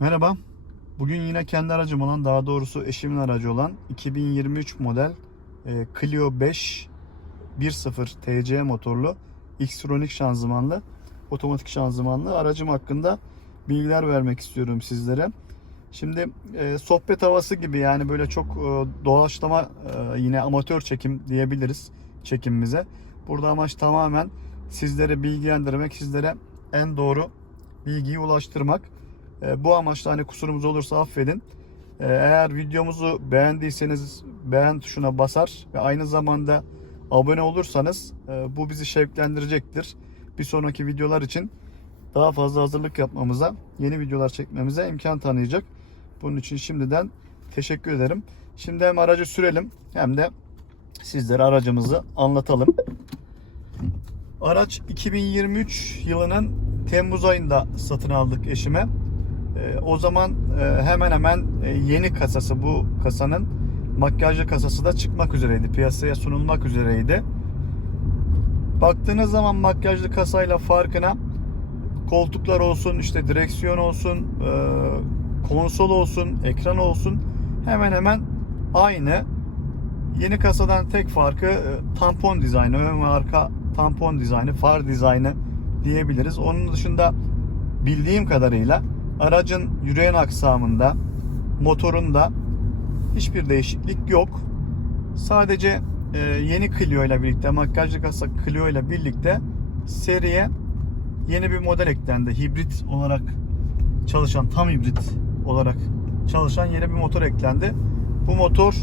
Merhaba. Bugün yine kendi aracım olan, daha doğrusu eşimin aracı olan 2023 model e, Clio 5 1.0 TC motorlu Xtronic şanzımanlı otomatik şanzımanlı aracım hakkında bilgiler vermek istiyorum sizlere. Şimdi e, sohbet havası gibi yani böyle çok e, doğaçlama e, yine amatör çekim diyebiliriz çekimimize. Burada amaç tamamen sizlere bilgilendirmek, sizlere en doğru bilgiyi ulaştırmak. E, bu amaçla hani kusurumuz olursa affedin. E, eğer videomuzu beğendiyseniz beğen tuşuna basar ve aynı zamanda abone olursanız e, bu bizi şevklendirecektir. Bir sonraki videolar için daha fazla hazırlık yapmamıza, yeni videolar çekmemize imkan tanıyacak. Bunun için şimdiden teşekkür ederim. Şimdi hem aracı sürelim hem de sizlere aracımızı anlatalım. Araç 2023 yılının Temmuz ayında satın aldık eşime. Ee, o zaman e, hemen hemen e, yeni kasası bu kasanın makyajlı kasası da çıkmak üzereydi. Piyasaya sunulmak üzereydi. Baktığınız zaman makyajlı kasayla farkına koltuklar olsun, işte direksiyon olsun, e, konsol olsun, ekran olsun hemen hemen aynı. Yeni kasadan tek farkı tampon dizaynı, ön ve arka tampon dizaynı, far dizaynı diyebiliriz. Onun dışında bildiğim kadarıyla aracın yürüyen aksamında, motorunda hiçbir değişiklik yok. Sadece e, yeni Clio ile birlikte, makyajlı kasa Clio ile birlikte seriye yeni bir model eklendi. Hibrit olarak çalışan, tam hibrit olarak çalışan yeni bir motor eklendi. Bu motor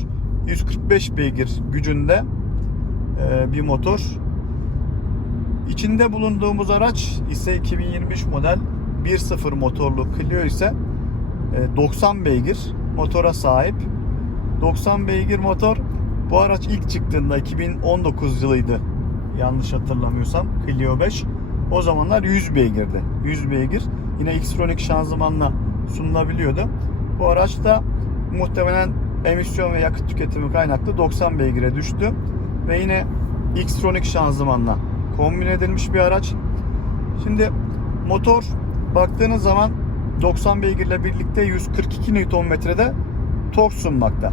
145 beygir gücünde e, bir motor. İçinde bulunduğumuz araç ise 2023 model 1.0 motorlu Clio ise e, 90 beygir motora sahip. 90 beygir motor bu araç ilk çıktığında 2019 yılıydı yanlış hatırlamıyorsam Clio 5. O zamanlar 100 beygirdi. 100 beygir. Yine Xtronic şanzımanla sunulabiliyordu. Bu araç da muhtemelen emisyon ve yakıt tüketimi kaynaklı 90 beygire düştü. Ve yine Xtronic şanzımanla kombin edilmiş bir araç. Şimdi motor baktığınız zaman 90 beygirle birlikte 142 Nm'de tork sunmakta.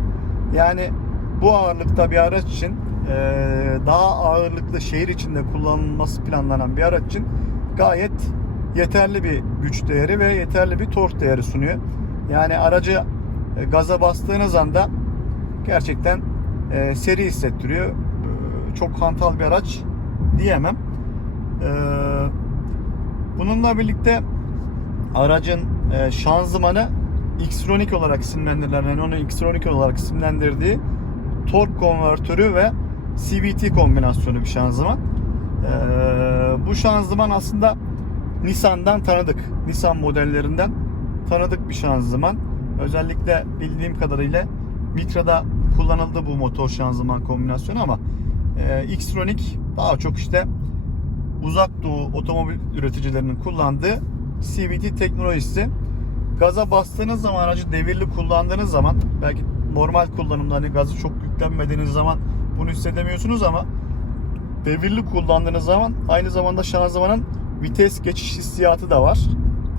Yani bu ağırlıkta bir araç için eee, daha ağırlıklı şehir içinde kullanılması planlanan bir araç için gayet yeterli bir güç değeri ve yeterli bir tork değeri sunuyor. Yani aracı e, gaza bastığınız anda gerçekten e, seri hissettiriyor. E, çok hantal bir araç diyemem. E, bununla birlikte aracın e, şanzımanı Xtronic olarak isimlendirilen Renault'un Xtronic olarak isimlendirdiği tork konvertörü ve CVT kombinasyonu bir şanzıman. E, bu şanzıman aslında Nissan'dan tanıdık. Nissan modellerinden tanıdık bir şanzıman. Özellikle bildiğim kadarıyla Mitra'da kullanıldı bu motor şanzıman kombinasyonu ama e, Xtronic daha çok işte uzak doğu otomobil üreticilerinin kullandığı CVT teknolojisi. Gaza bastığınız zaman aracı devirli kullandığınız zaman belki normal kullanımda hani gazı çok yüklenmediğiniz zaman bunu hissedemiyorsunuz ama devirli kullandığınız zaman aynı zamanda şanzımanın vites geçiş hissiyatı da var.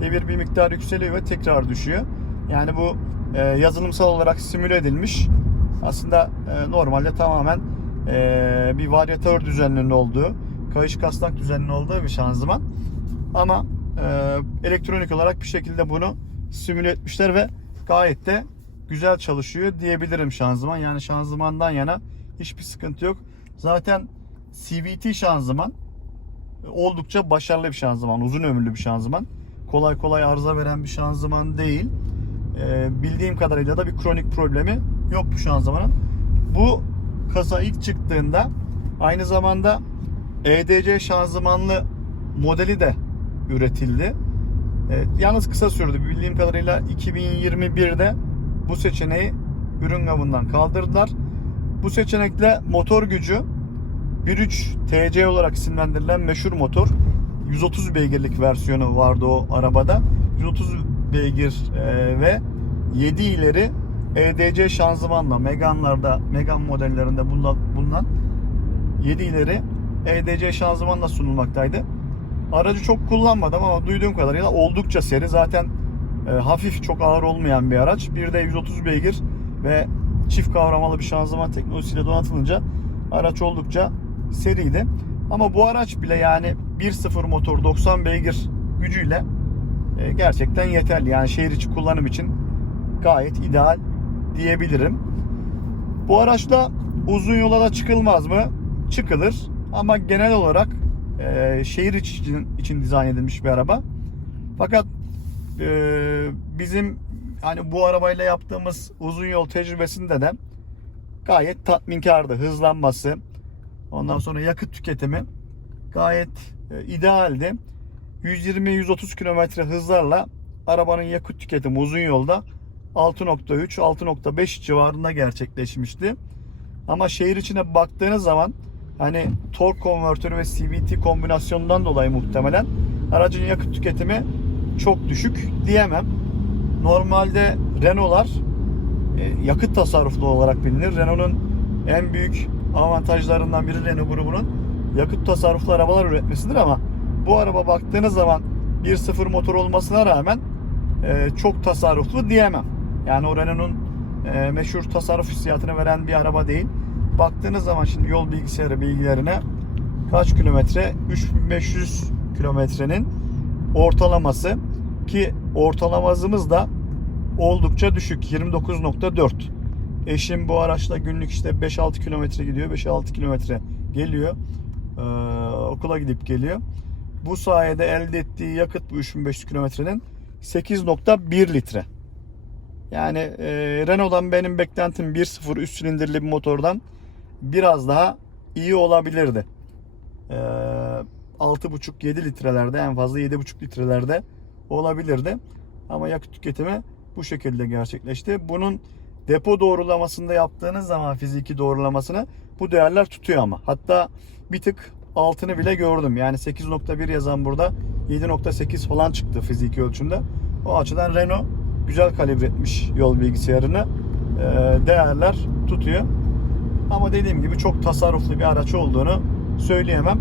Devir bir miktar yükseliyor ve tekrar düşüyor. Yani bu e, yazılımsal olarak simüle edilmiş. Aslında e, normalde tamamen e, bir varyatör düzeninin olduğu, kayış kasnak düzeninin olduğu bir şanzıman. Ama e, elektronik olarak bir şekilde bunu simüle etmişler ve gayet de güzel çalışıyor diyebilirim şanzıman. Yani şanzımandan yana hiçbir sıkıntı yok. Zaten CVT şanzıman oldukça başarılı bir şanzıman, uzun ömürlü bir şanzıman. Kolay kolay arıza veren bir şanzıman değil. Ee, bildiğim kadarıyla da bir kronik problemi yok bu şanzımanın. Bu kasa ilk çıktığında aynı zamanda EDC şanzımanlı modeli de üretildi. Ee, yalnız kısa sürdü. Bildiğim kadarıyla 2021'de bu seçeneği ürün gavından kaldırdılar. Bu seçenekle motor gücü 1.3 TC olarak isimlendirilen meşhur motor 130 beygirlik versiyonu vardı o arabada. 130 beygir e, ve 7 ileri EDC şanzımanla Megane'larda, Megane modellerinde bulunan 7 ileri EDC şanzımanla sunulmaktaydı. Aracı çok kullanmadım ama duyduğum kadarıyla oldukça seri. Zaten e, hafif çok ağır olmayan bir araç. Bir de 130 beygir ve çift kavramalı bir şanzıman teknolojisiyle donatılınca araç oldukça seriydi. Ama bu araç bile yani 1.0 motor 90 beygir gücüyle e, gerçekten yeterli. Yani şehir içi kullanım için gayet ideal diyebilirim. Bu araçla uzun yola da çıkılmaz mı? Çıkılır. Ama genel olarak e, şehir içi için, için dizayn edilmiş bir araba. Fakat e, bizim hani bu arabayla yaptığımız uzun yol tecrübesinde de gayet tatminkardı. Hızlanması, ondan sonra yakıt tüketimi gayet e, idealdi. 120-130 km hızlarla arabanın yakıt tüketimi uzun yolda 6.3 6.5 civarında gerçekleşmişti. Ama şehir içine baktığınız zaman hani tork konvertörü ve CVT kombinasyonundan dolayı muhtemelen aracın yakıt tüketimi çok düşük diyemem. Normalde Renault'lar e, yakıt tasarruflu olarak bilinir. Renault'un en büyük avantajlarından biri Renault grubunun yakıt tasarruflu arabalar üretmesidir ama bu araba baktığınız zaman 1.0 motor olmasına rağmen e, çok tasarruflu diyemem. Yani o Renault'un e, meşhur tasarruf hissiyatını veren bir araba değil. Baktığınız zaman şimdi yol bilgisayarı bilgilerine kaç kilometre? 3500 kilometrenin ortalaması ki ortalamamız da oldukça düşük 29.4. Eşim bu araçla günlük işte 5-6 kilometre gidiyor, 5-6 kilometre geliyor. Ee, okula gidip geliyor. Bu sayede elde ettiği yakıt bu 3500 kilometrenin 8.1 litre. Yani e, Renault'dan benim beklentim 1.0 üst silindirli bir motordan biraz daha iyi olabilirdi. E, 6.5-7 litrelerde en fazla 7.5 litrelerde olabilirdi. Ama yakıt tüketimi bu şekilde gerçekleşti. Bunun depo doğrulamasında yaptığınız zaman fiziki doğrulamasını bu değerler tutuyor ama. Hatta bir tık altını bile gördüm. Yani 8.1 yazan burada 7.8 falan çıktı fiziki ölçümde. O açıdan Renault güzel kalibre etmiş yol bilgisayarını. Ee, değerler tutuyor. Ama dediğim gibi çok tasarruflu bir araç olduğunu söyleyemem.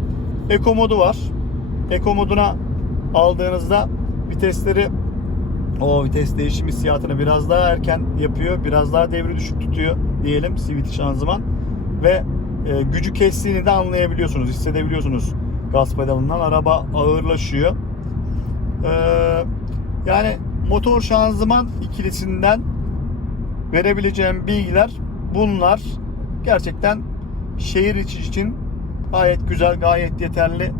Eco modu var. Eco moduna aldığınızda vitesleri o vites değişim hissiyatını biraz daha erken yapıyor. Biraz daha devri düşük tutuyor diyelim CVT şanzıman. Ve e, gücü kestiğini de anlayabiliyorsunuz, hissedebiliyorsunuz gaz pedalından. Araba ağırlaşıyor. Ee, yani motor şanzıman ikilisinden verebileceğim bilgiler bunlar. Gerçekten şehir içi için gayet güzel, gayet yeterli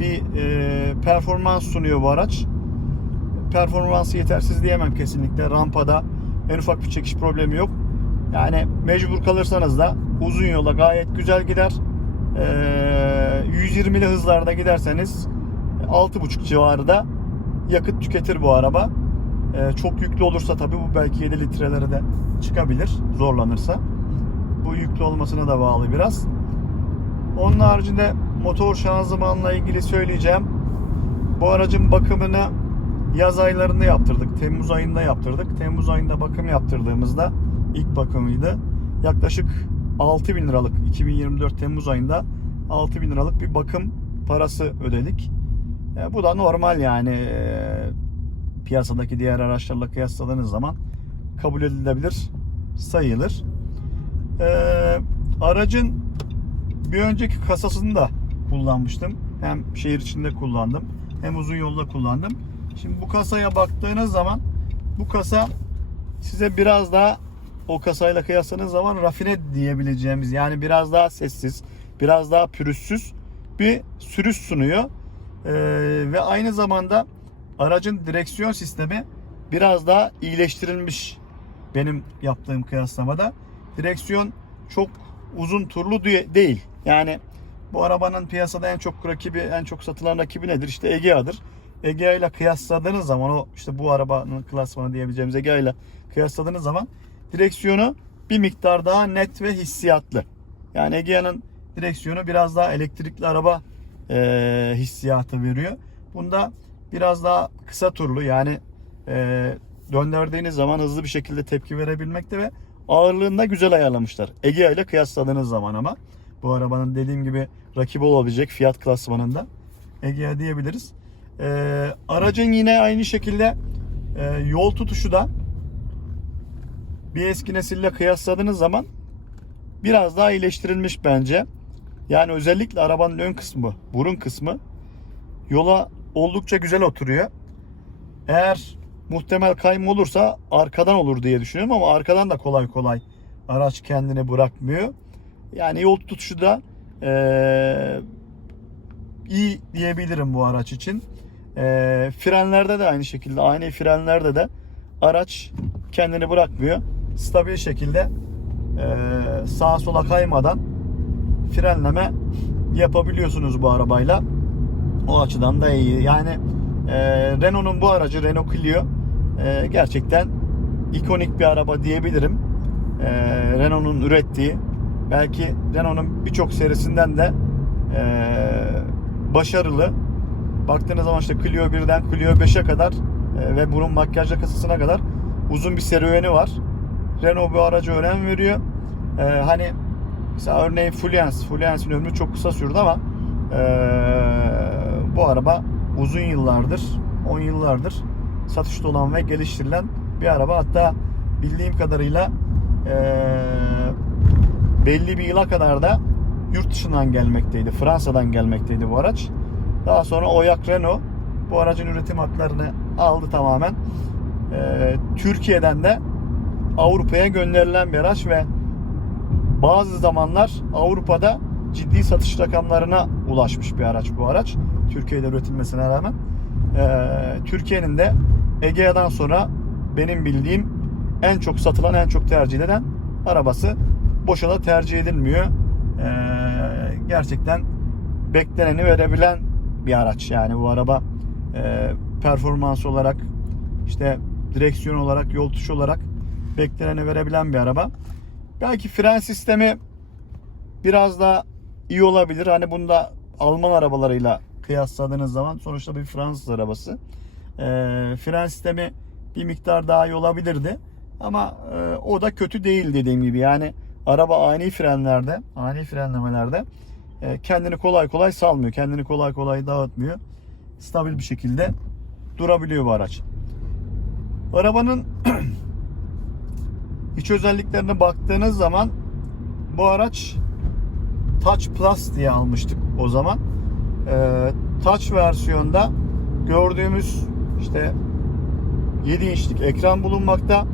bir e, performans sunuyor bu araç. Performansı yetersiz diyemem kesinlikle. Rampada en ufak bir çekiş problemi yok. Yani mecbur kalırsanız da uzun yola gayet güzel gider. E, 120'li hızlarda giderseniz 6.5 civarında yakıt tüketir bu araba. E, çok yüklü olursa tabii bu belki 7 litrelere de çıkabilir zorlanırsa. Bu yüklü olmasına da bağlı biraz. Onun haricinde motor şanzımanla ilgili söyleyeceğim. Bu aracın bakımını yaz aylarında yaptırdık. Temmuz ayında yaptırdık. Temmuz ayında bakım yaptırdığımızda ilk bakımıydı. Yaklaşık 6000 liralık 2024 Temmuz ayında 6000 liralık bir bakım parası ödedik. E, bu da normal yani e, piyasadaki diğer araçlarla kıyasladığınız zaman kabul edilebilir sayılır. E, aracın bir önceki kasasını da kullanmıştım. Hem şehir içinde kullandım hem uzun yolda kullandım. Şimdi bu kasaya baktığınız zaman bu kasa size biraz daha o kasayla kıyasladığınız zaman rafine diyebileceğimiz yani biraz daha sessiz, biraz daha pürüzsüz bir sürüş sunuyor. Ee, ve aynı zamanda aracın direksiyon sistemi biraz daha iyileştirilmiş benim yaptığım kıyaslamada. Direksiyon çok uzun turlu değil. Yani bu arabanın piyasada en çok rakibi, en çok satılan rakibi nedir? İşte Egea'dır. Egea ile kıyasladığınız zaman o işte bu arabanın klasmanı diyebileceğimiz Egea ile kıyasladığınız zaman direksiyonu bir miktar daha net ve hissiyatlı. Yani Egea'nın direksiyonu biraz daha elektrikli araba e, hissiyatı veriyor. Bunda biraz daha kısa turlu yani e, döndürdüğünüz zaman hızlı bir şekilde tepki verebilmekte ve ağırlığını da güzel ayarlamışlar. Egea ile kıyasladığınız zaman ama bu arabanın dediğim gibi rakibi olabilecek fiyat klasmanında Egea diyebiliriz. Ee, aracın yine aynı şekilde e, yol tutuşu da bir eski nesille kıyasladığınız zaman biraz daha iyileştirilmiş bence. Yani özellikle arabanın ön kısmı, burun kısmı yola oldukça güzel oturuyor. Eğer muhtemel kayma olursa arkadan olur diye düşünüyorum ama arkadan da kolay kolay araç kendini bırakmıyor. Yani yol tutuşu da eee, iyi diyebilirim bu araç için. Eee, frenlerde de aynı şekilde ani frenlerde de araç kendini bırakmıyor. Stabil şekilde eee, sağa sola kaymadan frenleme yapabiliyorsunuz bu arabayla. O açıdan da iyi. Yani eee, Renault'un bu aracı Renault Clio eee, gerçekten ikonik bir araba diyebilirim. Eee, Renault'un ürettiği belki Renault'un birçok serisinden de eee, başarılı. Baktığınız zaman işte Clio 1'den Clio 5'e kadar ve bunun makyajlı kasasına kadar uzun bir serüveni var. Renault bu araca önem veriyor. Hani mesela örneğin Fluence, Fluence'in ömrü çok kısa sürdü ama bu araba uzun yıllardır, 10 yıllardır satışta olan ve geliştirilen bir araba. Hatta bildiğim kadarıyla e, belli bir yıla kadar da yurt dışından gelmekteydi. Fransa'dan gelmekteydi bu araç. Daha sonra Oyak Renault bu aracın üretim haklarını aldı tamamen. Ee, Türkiye'den de Avrupa'ya gönderilen bir araç ve bazı zamanlar Avrupa'da ciddi satış rakamlarına ulaşmış bir araç bu araç. Türkiye'de üretilmesine rağmen. Ee, Türkiye'nin de Egea'dan sonra benim bildiğim en çok satılan, en çok tercih edilen arabası. Boşa da tercih edilmiyor. Ee, gerçekten bekleneni verebilen bir araç yani bu araba e, performans olarak işte direksiyon olarak yol tuşu olarak bekleneni verebilen bir araba. Belki fren sistemi biraz daha iyi olabilir. Hani bunda Alman arabalarıyla kıyasladığınız zaman sonuçta bir Fransız arabası. E, fren sistemi bir miktar daha iyi olabilirdi. Ama e, o da kötü değil dediğim gibi. Yani araba ani frenlerde, ani frenlemelerde e, kendini kolay kolay salmıyor. Kendini kolay kolay dağıtmıyor. Stabil bir şekilde durabiliyor bu araç. Arabanın iç özelliklerine baktığınız zaman bu araç Touch Plus diye almıştık o zaman. Ee, Touch versiyonda gördüğümüz işte 7 inçlik ekran bulunmakta.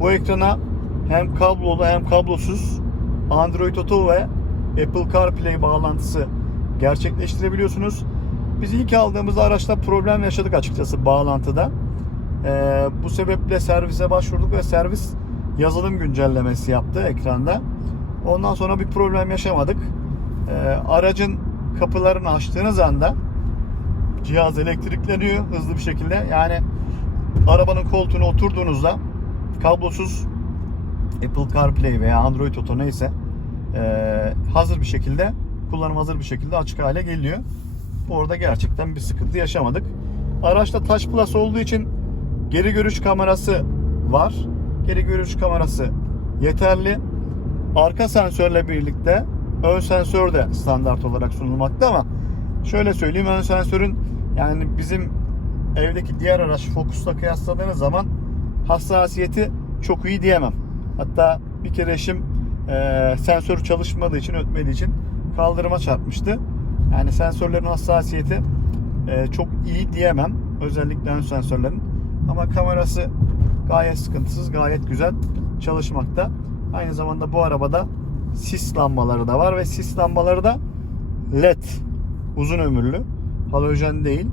Bu ekrana hem kablolu hem kablosuz Android Auto ve Apple CarPlay bağlantısı gerçekleştirebiliyorsunuz. Biz ilk aldığımız araçta problem yaşadık açıkçası bağlantıda. Ee, bu sebeple servise başvurduk ve servis yazılım güncellemesi yaptı ekranda. Ondan sonra bir problem yaşamadık. Ee, aracın kapılarını açtığınız anda cihaz elektrikleniyor hızlı bir şekilde. Yani arabanın koltuğuna oturduğunuzda kablosuz Apple CarPlay veya Android Auto neyse e, hazır bir şekilde kullanım hazır bir şekilde açık hale geliyor. Orada gerçekten bir sıkıntı yaşamadık. Araçta Touch Plus olduğu için geri görüş kamerası var. Geri görüş kamerası yeterli. Arka sensörle birlikte ön sensör de standart olarak sunulmakta ama şöyle söyleyeyim ön sensörün yani bizim evdeki diğer araç Focus'la kıyasladığınız zaman hassasiyeti çok iyi diyemem. Hatta bir kere eşim e, sensör çalışmadığı için ötmediği için kaldırıma çarpmıştı. Yani sensörlerin hassasiyeti e, çok iyi diyemem. Özellikle ön sensörlerin. Ama kamerası gayet sıkıntısız, gayet güzel çalışmakta. Aynı zamanda bu arabada sis lambaları da var ve sis lambaları da LED uzun ömürlü. Halojen değil.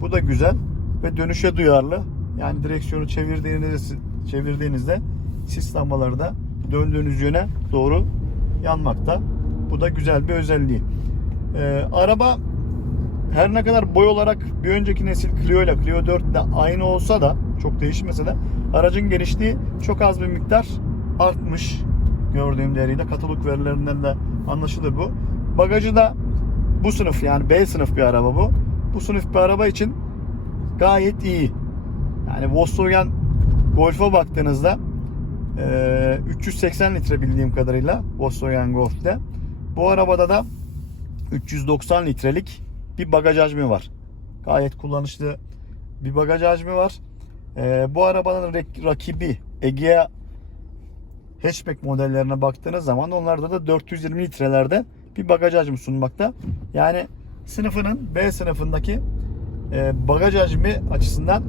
Bu da güzel ve dönüşe duyarlı. Yani direksiyonu çevirdiğinizde çevirdiğinizde sis lambaları da döndüğünüz yöne doğru yanmakta. Bu da güzel bir özelliği. Ee, araba her ne kadar boy olarak bir önceki nesil Clio ile Clio 4 ile aynı olsa da çok değişmese de aracın genişliği çok az bir miktar artmış gördüğüm değeriyle katalog verilerinden de anlaşılır bu. Bagajı da bu sınıf yani B sınıf bir araba bu. Bu sınıf bir araba için gayet iyi. Yani Volkswagen Golf'a baktığınızda e, 380 litre bildiğim kadarıyla Volkswagen Golf'te. Bu arabada da 390 litrelik bir bagaj hacmi var. Gayet kullanışlı bir bagaj hacmi var. Bu arabanın rak- rakibi Egea hatchback modellerine baktığınız zaman onlarda da 420 litrelerde bir bagaj hacmi sunmakta. Yani sınıfının B sınıfındaki e, bagaj hacmi açısından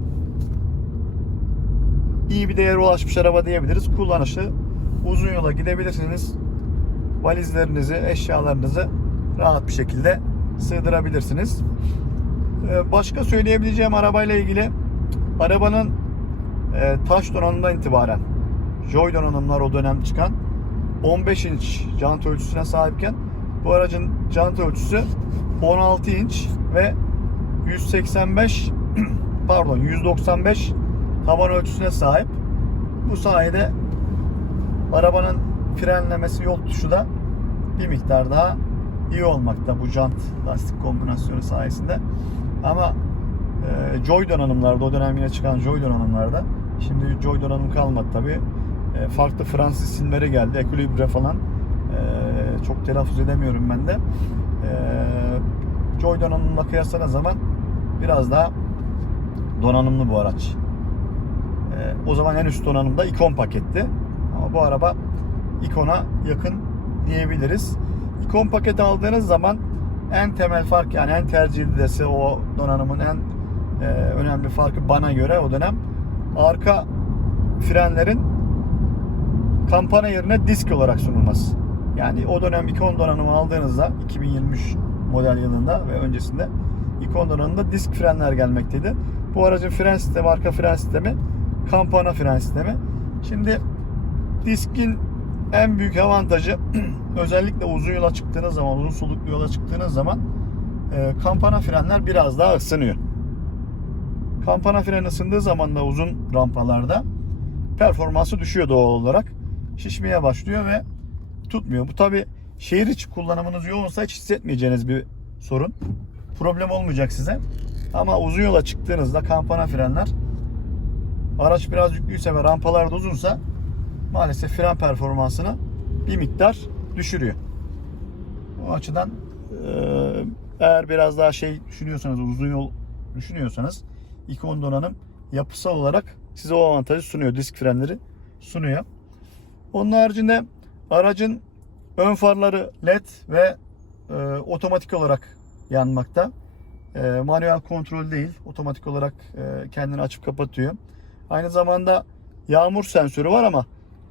iyi bir değere ulaşmış araba diyebiliriz. Kullanışlı. Uzun yola gidebilirsiniz. Valizlerinizi, eşyalarınızı rahat bir şekilde sığdırabilirsiniz. Ee, Başka söyleyebileceğim arabayla ilgili arabanın e, taş donanımından itibaren Joy donanımlar o dönem çıkan 15 inç jant ölçüsüne sahipken bu aracın jant ölçüsü 16 inç ve 185 pardon 195 taban ölçüsüne sahip. Bu sayede arabanın frenlemesi yol tutuşu da bir miktar daha iyi olmakta bu jant lastik kombinasyonu sayesinde. Ama e, Joy donanımlarda o dönem yine çıkan Joy donanımlarda şimdi Joy donanım kalmadı tabi. E, farklı Fransız isimleri geldi. Equilibre falan. E, çok telaffuz edemiyorum ben de. E, Joy donanımla kıyasladığınız zaman biraz daha donanımlı bu araç. E, o zaman en üst donanımda ikon paketti. Ama bu araba ikona yakın diyebiliriz. İkon paketi aldığınız zaman en temel fark yani en tercihli dese o donanımın en e, önemli farkı bana göre o dönem arka frenlerin kampana yerine disk olarak sunulması. Yani o dönem ikon donanımı aldığınızda 2023 model yılında ve öncesinde ikon donanımında disk frenler gelmekteydi. Bu aracın fren sistemi, arka fren sistemi kampana fren sistemi. Şimdi diskin en büyük avantajı özellikle uzun yola çıktığınız zaman, uzun soluklu yola çıktığınız zaman e, kampana frenler biraz daha ısınıyor. Kampana fren ısındığı zaman da uzun rampalarda performansı düşüyor doğal olarak. Şişmeye başlıyor ve tutmuyor. Bu tabi şehir içi kullanımınız yoğunsa hiç hissetmeyeceğiniz bir sorun. Problem olmayacak size. Ama uzun yola çıktığınızda kampana frenler araç biraz yüklüyse ve rampalar da uzunsa maalesef fren performansını bir miktar düşürüyor. O açıdan eğer biraz daha şey düşünüyorsanız uzun yol düşünüyorsanız ikon donanım yapısal olarak size o avantajı sunuyor. Disk frenleri sunuyor. Onun haricinde aracın ön farları led ve e, otomatik olarak yanmakta. E, manuel kontrol değil. Otomatik olarak e, kendini açıp kapatıyor. Aynı zamanda yağmur sensörü var ama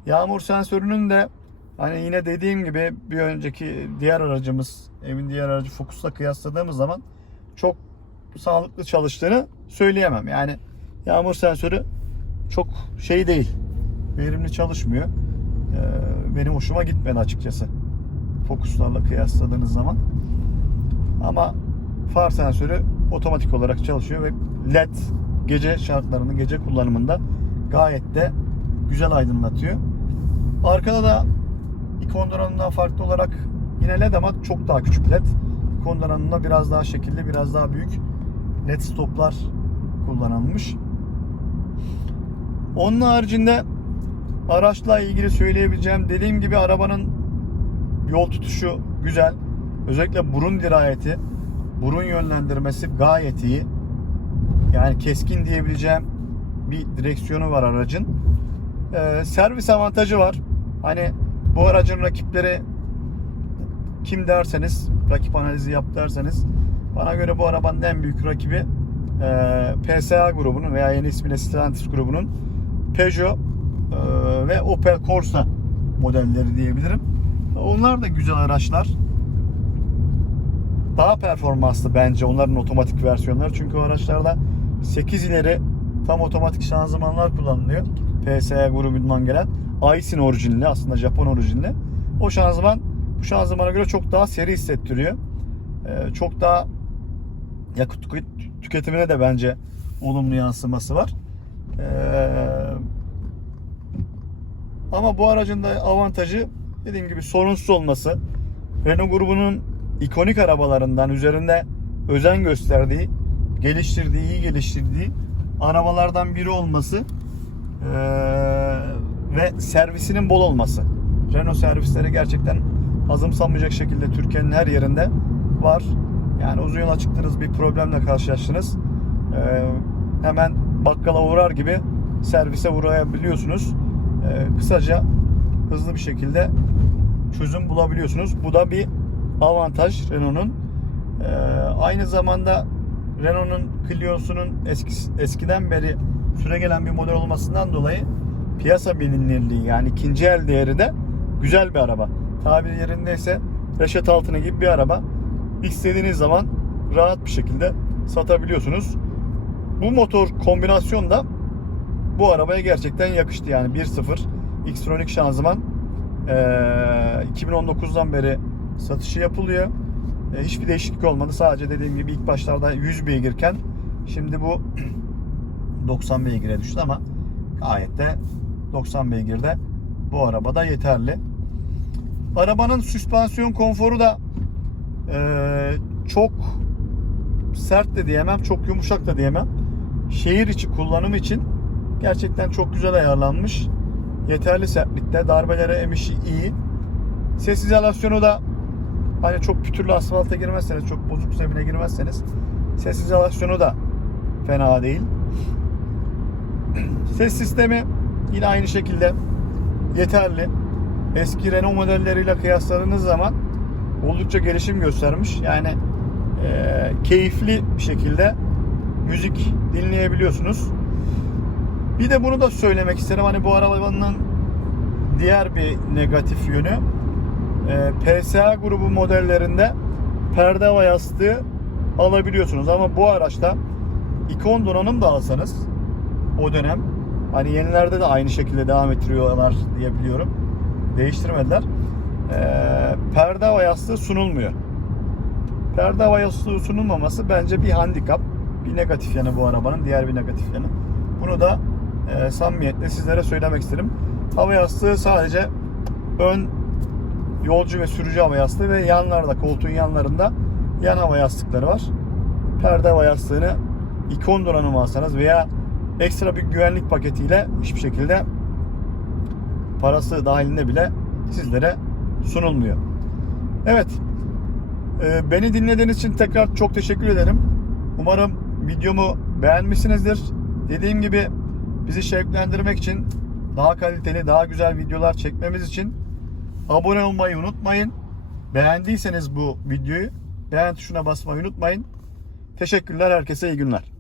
yağmur sensörünün de hani yine dediğim gibi bir önceki diğer aracımız evin diğer aracı Focus'la kıyasladığımız zaman çok sağlıklı çalıştığını söyleyemem. Yani yağmur sensörü çok şey değil. Verimli çalışmıyor. Ee, benim hoşuma gitmedi açıkçası. Focus'larla kıyasladığınız zaman. Ama far sensörü otomatik olarak çalışıyor ve LED gece şartlarında, gece kullanımında gayet de güzel aydınlatıyor. Arkada da ikon donanımından farklı olarak yine LED ama çok daha küçük LED. İkon donanımında biraz daha şekilli, biraz daha büyük LED stoplar kullanılmış. Onun haricinde araçla ilgili söyleyebileceğim dediğim gibi arabanın yol tutuşu güzel. Özellikle burun dirayeti, burun yönlendirmesi gayet iyi. Yani keskin diyebileceğim bir direksiyonu var aracın. Ee, servis avantajı var. Hani bu aracın rakipleri kim derseniz, rakip analizi yap derseniz bana göre bu arabanın en büyük rakibi e, PSA grubunun veya yeni ismiyle Stellantis grubunun Peugeot ve Opel Corsa modelleri diyebilirim. Onlar da güzel araçlar. Daha performanslı bence onların otomatik versiyonları. Çünkü o araçlarda 8 ileri tam otomatik şanzımanlar kullanılıyor. PSA grubundan gelen. Aisin orijinli aslında Japon orijinli. O şanzıman bu şanzımana göre çok daha seri hissettiriyor. Ee, çok daha yakıt tüket- tüketimine de bence olumlu yansıması var. Ee, ama bu aracın da avantajı dediğim gibi sorunsuz olması. Renault grubunun ikonik arabalarından üzerinde özen gösterdiği, geliştirdiği, iyi geliştirdiği arabalardan biri olması ee, ve servisinin bol olması. Renault servisleri gerçekten azımsanmayacak şekilde Türkiye'nin her yerinde var. Yani uzun yola çıktınız bir problemle karşılaştınız. Ee, hemen bakkala uğrar gibi servise uğrayabiliyorsunuz. Ee, kısaca hızlı bir şekilde çözüm bulabiliyorsunuz. Bu da bir avantaj Renault'un. Ee, aynı zamanda Renault'un Clio'sunun eski, eskiden beri süre gelen bir model olmasından dolayı piyasa bilinirliği yani ikinci el değeri de güzel bir araba. Tabir yerindeyse reşet altını gibi bir araba. İstediğiniz zaman rahat bir şekilde satabiliyorsunuz. Bu motor kombinasyon da bu arabaya gerçekten yakıştı yani 1.0 Xtronic şanzıman ee, 2019'dan beri satışı yapılıyor. Ee, hiçbir değişiklik olmadı. Sadece dediğim gibi ilk başlarda 100 beygirken şimdi bu 90 beygire düştü ama gayet de 90 beygirde bu arabada yeterli. Arabanın süspansiyon konforu da ee, çok sert de diyemem, çok yumuşak da diyemem. Şehir içi kullanım için gerçekten çok güzel ayarlanmış. Yeterli sertlikte, darbelere emişi iyi. Ses izolasyonu da hani çok pütürlü asfalta girmezseniz, çok bozuk zemine girmezseniz ses izolasyonu da fena değil. Ses sistemi yine aynı şekilde yeterli. Eski Renault modelleriyle kıyasladığınız zaman oldukça gelişim göstermiş. Yani e, keyifli bir şekilde müzik dinleyebiliyorsunuz. Bir de bunu da söylemek isterim. Hani bu arabanın diğer bir negatif yönü e, PSA grubu modellerinde perde hava yastığı alabiliyorsunuz. Ama bu araçta ikon donanım da alsanız o dönem hani yenilerde de aynı şekilde devam ettiriyorlar diye biliyorum. Değiştirmediler. E, perde hava yastığı sunulmuyor. Perde hava yastığı sunulmaması bence bir handikap. Bir negatif yanı bu arabanın. Diğer bir negatif yanı. Bunu da e, samimiyetle sizlere söylemek isterim. Hava yastığı sadece ön yolcu ve sürücü hava yastığı ve yanlarda, koltuğun yanlarında yan hava yastıkları var. Perde hava yastığını ikon donanımı alsanız veya ekstra bir güvenlik paketiyle hiçbir şekilde parası dahilinde bile sizlere sunulmuyor. Evet. e, Beni dinlediğiniz için tekrar çok teşekkür ederim. Umarım videomu beğenmişsinizdir. Dediğim gibi bizi şevklendirmek için daha kaliteli, daha güzel videolar çekmemiz için abone olmayı unutmayın. Beğendiyseniz bu videoyu beğen tuşuna basmayı unutmayın. Teşekkürler herkese iyi günler.